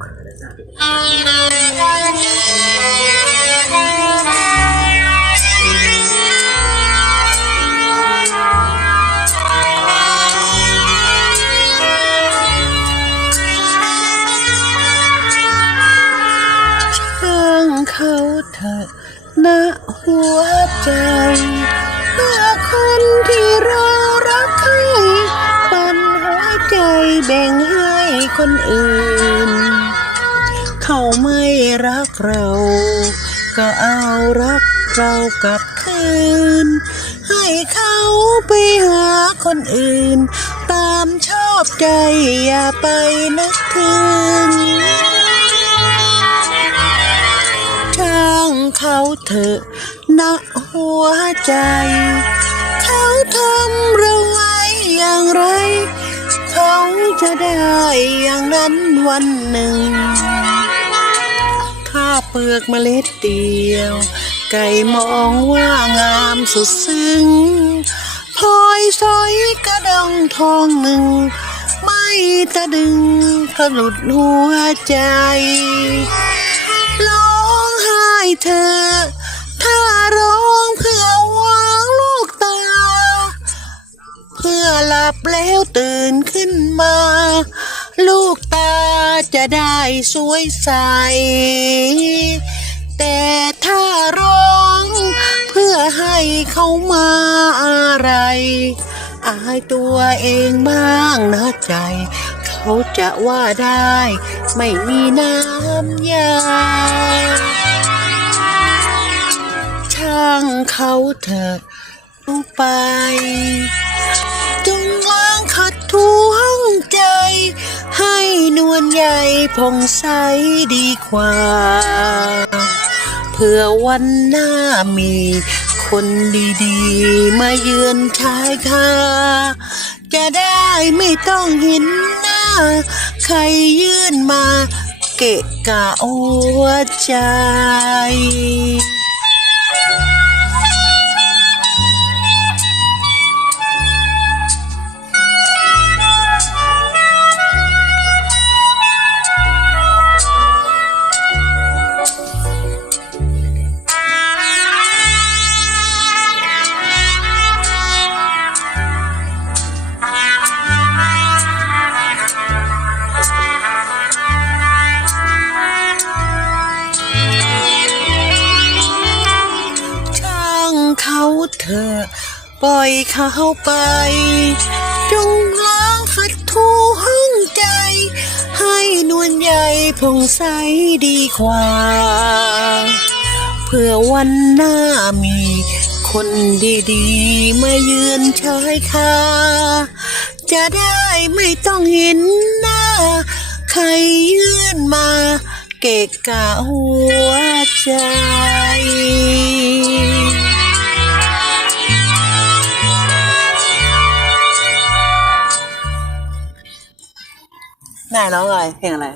ช่างเขาเถอะนะหัวใจเมื่อคนที่เรารักใครปันหัวใจแบ่งให้ คนอื่น เขาไม่รักเรา ก็เอารักเรากลับคืน ให้เขาไปหาคนอื่น ตามชอบใจอย่าไปนึกถึงช่างเขาเถอะนะหัวใจ นั้นวันหนึ่ง ข้าเปลือกเมล็ดเดียว ไก่มองว่างามสุดซึ้งพลอยสอยกระดองทองหนึ่ง ไม่ตะดึงกระหลุดหัวใจร้องไห้เธอถ้า จะได้สวยใส แต่ถ้าร้อง เพื่อให้เขามาอะไร อายตัวเองบ้างนะใจ เขาจะว่าได้ ไม่มีน้ำยาช่างเขาเถอะลูกไป นใหญ่ผ่องใสดีกว่า เพื่อวันหน้ามีคนดีๆ มาเยือนชายคาจะได้ไม่ต้องเห็นหน้า ใครยื่นมาเกะกะหัวใจ อ ปล่อยเขาไปจงล้างขัดทูห้องใจ ให้นวลใหญ่ผ่องใสดีกว่า เพื่อวันหน้ามีคนดีๆ มาเยือนชายคาจะได้ไม่ต้องเห็นหน้า ใครยื่นมา เกะกะหัวใจ นายร้องอะไรเพลงอะไร